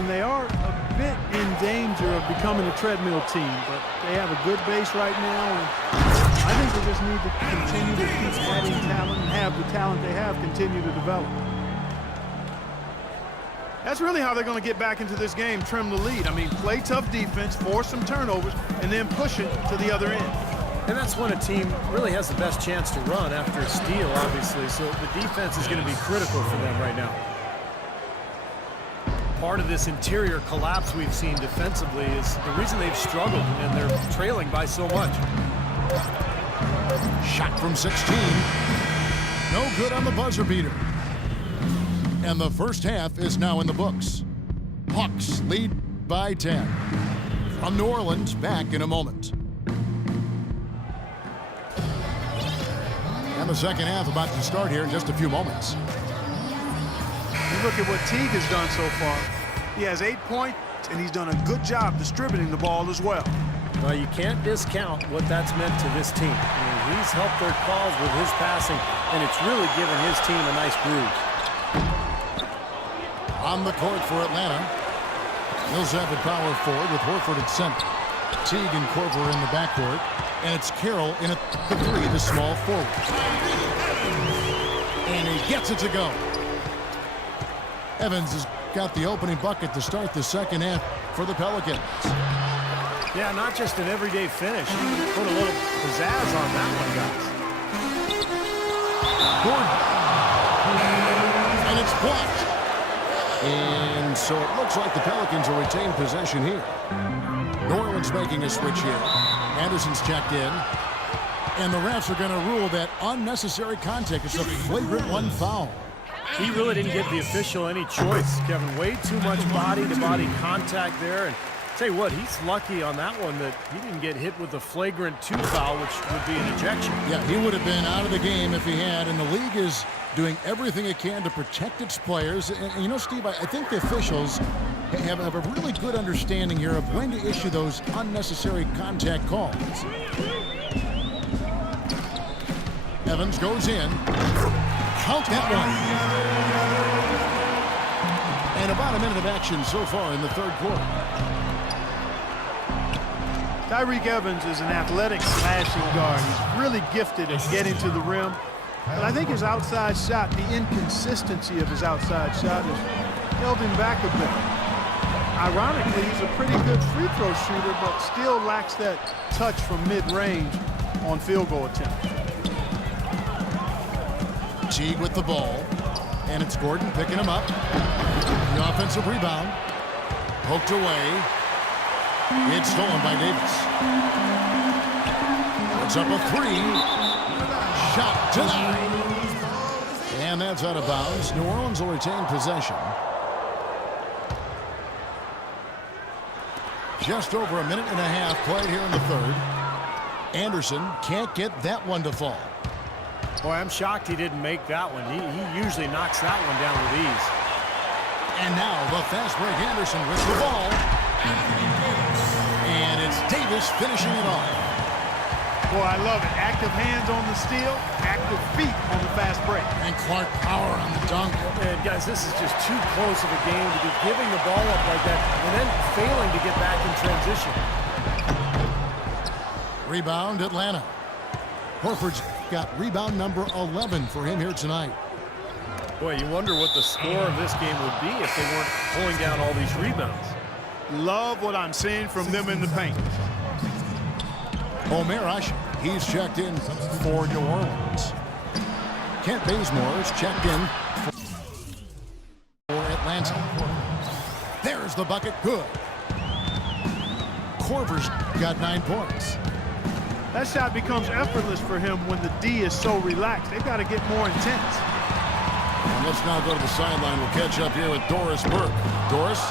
Kevin, they are a bit in danger of becoming a treadmill team, but they have a good base right now, and I think they just need to continue to keep adding talent and have the talent they have continue to develop. That's really how they're going to get back into this game, trim the lead. I mean, play tough defense, force some turnovers, and then push it to the other end. And that's when a team really has the best chance to run after a steal, obviously. So the defense is going to be critical for them right now. Part of this interior collapse we've seen defensively is the reason they've struggled, and they're trailing by so much. Shot from 16. No good on the buzzer beater. And the first half is now in the books. Hawks lead by 10. From New Orleans, back in a moment. And the second half about to start here in just a few moments. You look at what Teague has done so far. He has 8 points, and he's done a good job distributing the ball as well. Well, you can't discount what that's meant to this team. I mean, he's helped their cause with his passing, and it's really given his team a nice groove. On the court for Atlanta. Millsap at power forward with Horford at center. Teague and Korver in the backcourt. And it's Carroll in at the three, the small forward. And he gets it to go. Evans has got the opening bucket to start the second half for the Pelicans. Yeah, not just an everyday finish. Put a little pizzazz on that one, guys. Gordon. And it's blocked. And so it looks like the Pelicans will retain possession here. New Orleans making a switch here. Anderson's checked in. And the refs are going to rule that unnecessary contact. It's a flagrant one foul. He really didn't give the official any choice, Kevin. Way too much body-to-body contact there. And tell you what, he's lucky on that one that he didn't get hit with a flagrant 2 foul, which would be an ejection. Yeah, he would have been out of the game if he had. And the league is doing everything it can to protect its players. And you know, Steve, I think the officials have a really good understanding here of when to issue those unnecessary contact calls. Evans goes in. Count that one. And about a minute of action so far in the third quarter. Tyreke Evans is an athletic slashing guard. He's really gifted at getting to the rim. But I think his outside shot, the inconsistency of his outside shot has held him back a bit. Ironically, he's a pretty good free throw shooter, but still lacks that touch from mid-range on field goal attempts. Teague with the ball, and it's Gordon picking him up. The offensive rebound, poked away. It's stolen by Davis. Puts up a three. Shot denied. And that's out of bounds. New Orleans will retain possession. Just over a minute and a half played here in the third. Anderson can't get that one to fall. Boy, I'm shocked he didn't make that one. He usually knocks that one down with ease. And now the fast break Anderson with the ball. And it's Davis finishing it off. Boy, I love it. Active hands on the steal, active feet on the fast break. And Clark power on the dunk. And guys, this is just too close of a game to be giving the ball up like that and then failing to get back in transition. Rebound Atlanta. Horford's got rebound number 11 for him here tonight. Boy, you wonder what the score of this game would be if they weren't pulling down all these rebounds. Love what I'm seeing from them in the paint. Omer Asher, he's checked in for New Orleans. Kent Bazemore is checked in for Atlanta. There's the bucket, good. Korver's got 9 points. That shot becomes effortless for him when the D is so relaxed. They've got to get more intense. And let's now go to the sideline. We'll catch up here with Doris Burke. Doris?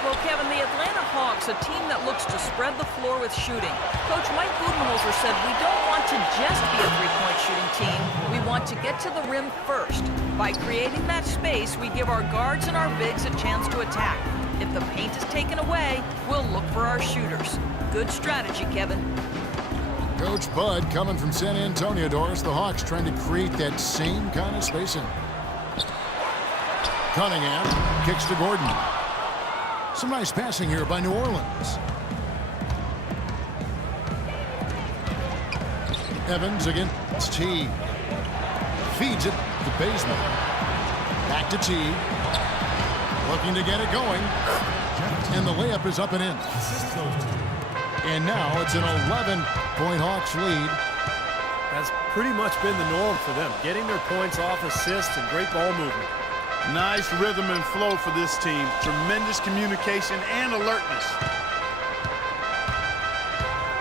Well, Kevin, the Atlanta Hawks, a team that looks to spread the floor with shooting. Coach Mike Budenholzer said, we don't want to just be a three-point shooting team. We want to get to the rim first. By creating that space, we give our guards and our bigs a chance to attack. If the paint is taken away, we'll look for our shooters. Good strategy, Kevin. Coach Bud coming from San Antonio, Doris. The Hawks trying to create that same kind of spacing. Cunningham kicks to Gordon. Some nice passing here by New Orleans. Evans against Teague. Feeds it to Bazemore. Back to Teague. Looking to get it going. And the layup is up and in. And now it's an 11-point Hawks lead. That's pretty much been the norm for them, getting their points off assists and great ball movement. Nice rhythm and flow for this team. Tremendous communication and alertness.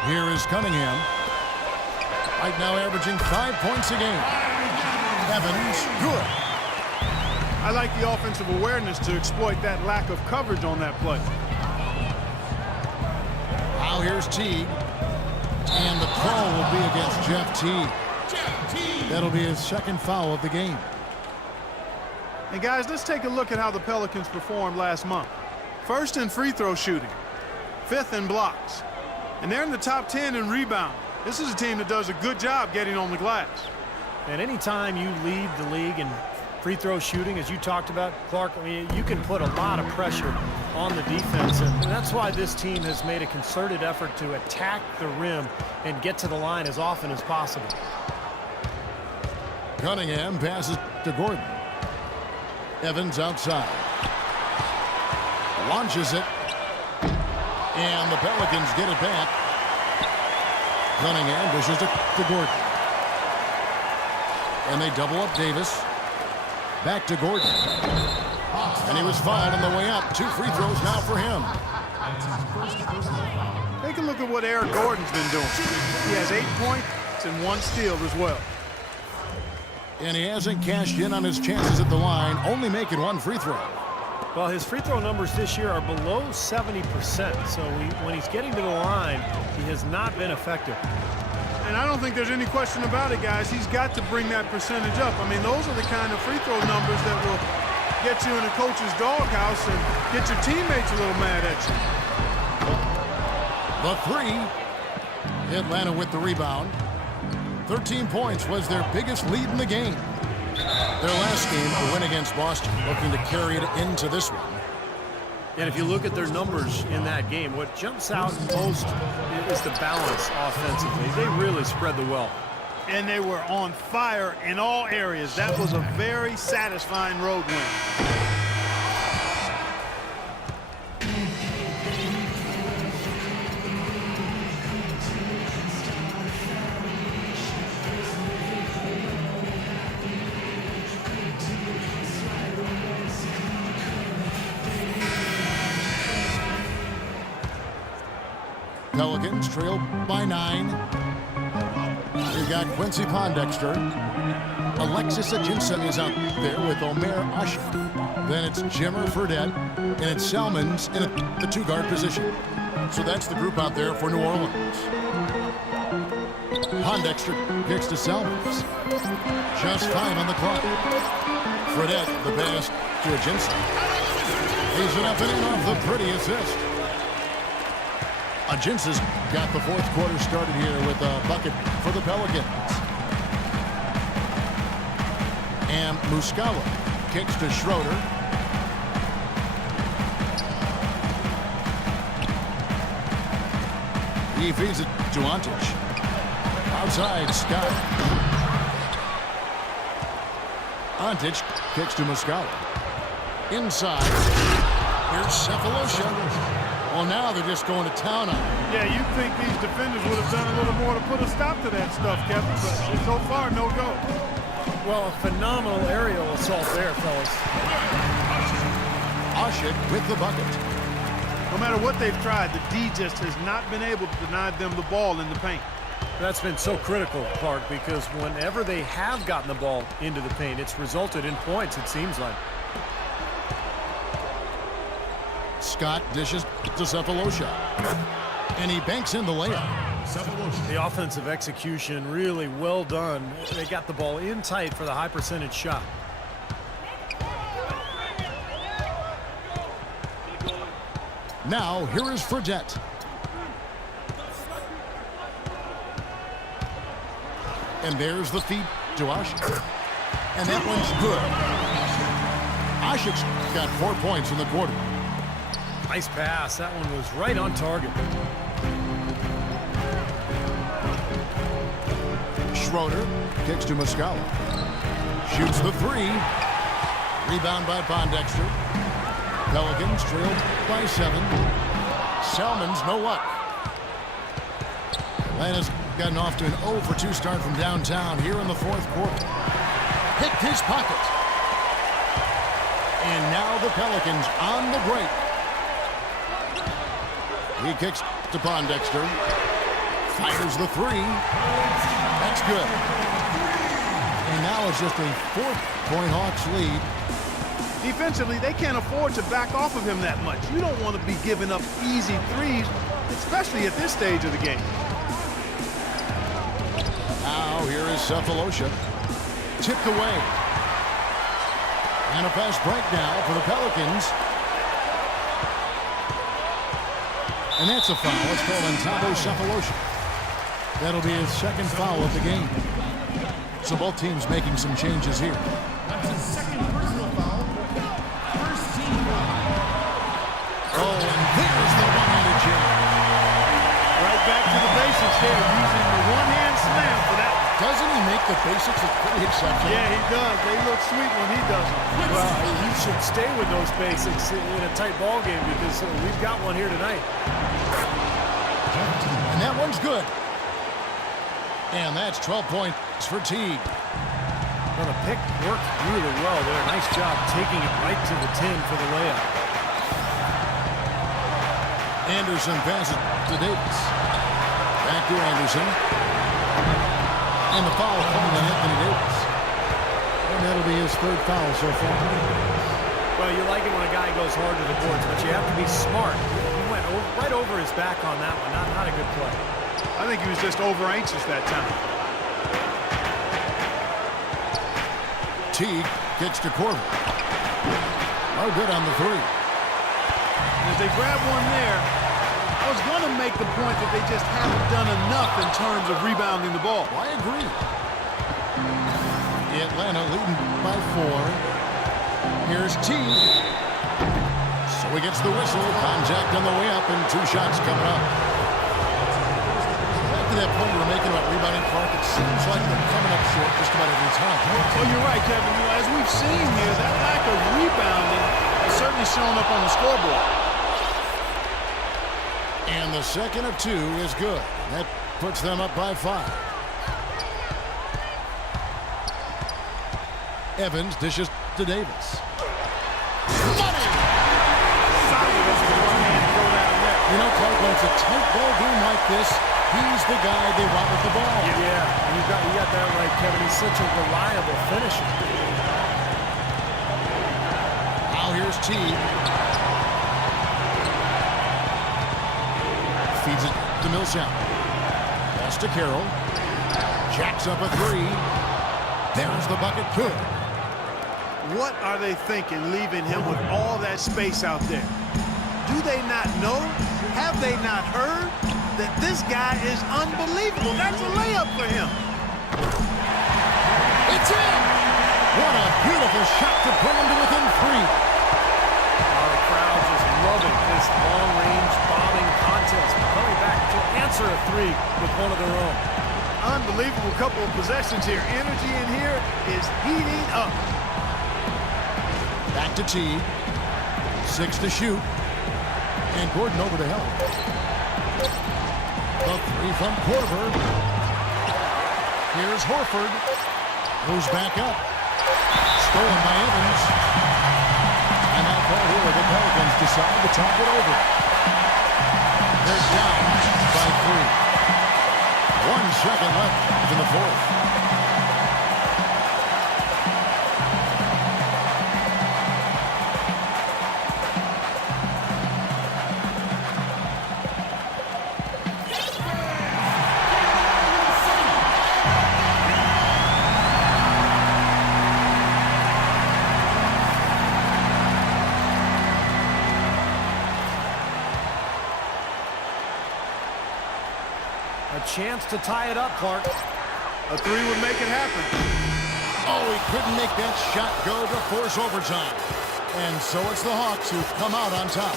Here is Cunningham. Right now averaging 5 points a game. Evans, good. I like the offensive awareness to exploit that lack of coverage on that play. Now here's Teague. And the call will be against Jeff Teague. That'll be his second foul of the game. And guys, let's take a look at how the Pelicans performed last month. First in free throw shooting, fifth in blocks, and they're in the top 10 in rebound. This is a team that does a good job getting on the glass. And anytime you lead the league in free throw shooting, as you talked about, Clark, I mean, you can put a lot of pressure on the defense, and that's why this team has made a concerted effort to attack the rim and get to the line as often as possible. Cunningham passes to Gordon. Evans outside. Launches it. And the Pelicans get it back. Cunningham dishes it to Gordon. And they double up Davis. Back to Gordon. And he was fouled on the way up. 2 free throws now for him. Take a look at what Eric Gordon's been doing. He has 8 points and 1 steal as well. And he hasn't cashed in on his chances at the line, only making 1 free throw. Well, his free throw numbers this year are below 70%, so when he's getting to the line, he has not been effective. And I don't think there's any question about it, guys. He's got to bring that percentage up. I mean, those are the kind of free throw numbers that will get you in a coach's doghouse and get your teammates a little mad at The 3. Atlanta with the rebound. 13 points was their biggest lead in the game. Their last game, a win against Boston, looking to carry it into this one. And if you look at their numbers in that game, what jumps out most is the balance offensively. They really spread the wealth. And they were on fire in all areas. That was a very satisfying road win. Pelicans trail by 9. You've got Quincy Pondexter. Alexis Ajinça is out there with Omer Ashik. Then it's Jimmer Fredette, and it's Salmons in the 2-guard position. So that's the group out there for New Orleans. Pondexter kicks to Salmons. Just 5 on the clock. Fredette, the pass to Ajinça. He's it up and in off the pretty assist. Ajinça's got the 4th quarter started here with a bucket for the Pelicans. And Muscala kicks to Schroeder. He feeds it to Antic. Outside, Scott. Antic kicks to Muscala. Inside. Here's Cephalosha. Well, now they're just going to town on him. Yeah, you'd think these defenders would have done a little more to put a stop to that stuff, Kevin, but so far, no go. Well, a phenomenal aerial assault there, fellas. Ashik with the bucket. No matter what they've tried, the D just has not been able to deny them the ball in the paint. That's been so critical, Clark, because whenever they have gotten the ball into the paint, it's resulted in points, it seems like. Scott dishes to Cephalosha. And he banks in the layup. The offensive execution really well done. They got the ball in tight for the high percentage shot. Now, here is Fredette. And there's the feed to Ashik. And that one's good. Ashik's got 4 points in the quarter. Nice pass. That one was right on target. Schroeder kicks to Muscala. Shoots the three. Rebound by Pondexter. Pelicans trailed by 7. Selman's no luck. Atlanta's gotten off to an 0 for 2 start from downtown here in the 4th quarter. Picked his pocket. And now the Pelicans on the break. He kicks to Pondexter. Fires the three. That's good. And now it's just a 4-point Hawks lead. Defensively, they can't afford to back off of him that much. You don't want to be giving up easy threes, especially at this stage of the game. Now here is Cephalosha. Tipped away. And a fast break now for the Pelicans. And that's a foul. It's called on Thabo Cephalosha. That'll be his 2nd foul of the game. So both teams making some changes here. That's his 2nd personal foul. 1st team foul. Oh, and there's the one-handed jam. Right back to the basics there, using the one-hand slam for that. Doesn't he make the basics look pretty exceptional? Yeah, he does. They look sweet when he does it. Well, he should stay with those basics in a tight ball game because we've got one here tonight. And that one's good. And that's 12 points for Teague. Well, the pick worked really well there. Nice job taking it right to the 10 for the layup. Anderson passes to Davis. Back to Anderson. And the foul called on Anthony Davis. And that'll be his 3rd foul so far. Well, you like it when a guy goes hard to the boards, but you have to be smart. He went right over his back on that one. Not a good play. I think he was just over-anxious that time. Teague kicks to Korver. Oh, good on the 3. And if they grab one there, I was going to make the point that they just haven't done enough in terms of rebounding the ball. I agree. Atlanta leading by 4. Here's Teague. So he gets the whistle. Contact on the way up and 2 shots coming up. Back to that point we were making about rebounding, Clark, it seems like they're coming up short just about every time. Well, you're right, Kevin. You know, as we've seen here, that lack of rebounding has certainly shown up on the scoreboard. And the 2nd of 2 is good. That puts them up by 5. Evans dishes to Davis. Money! You know, Clark, when it's a tight ball game like this, he's the guy they want with the ball. Yeah, you got that right, Kevin. He's such a reliable finisher. Now here's Teague. Feeds it to Millsap. Pass to Carroll. Jacks up a 3. There's the bucket. Good. What are they thinking leaving him with all that space out there? Do they not know? Have they not heard that this guy is unbelievable? That's a layup for him. It's in! What a beautiful shot to bring him to within 3. The crowd just loving this long-range bombing contest. Coming back to answer a 3 with one of their own. Unbelievable couple of possessions here. Energy in here is heating up. Back to Teague. 6 to shoot. And Gordon over to help. The 3 from Korver. Here's Horford. Goes back up. Stolen by Evans. And that ball here, the Pelicans decide to top it over. They're down by 3. 1 second left in the 4th. Chance to tie it up, Clark. A 3 would make it happen. Oh, he couldn't make that shot go to force overtime. And so it's the Hawks who come out on top.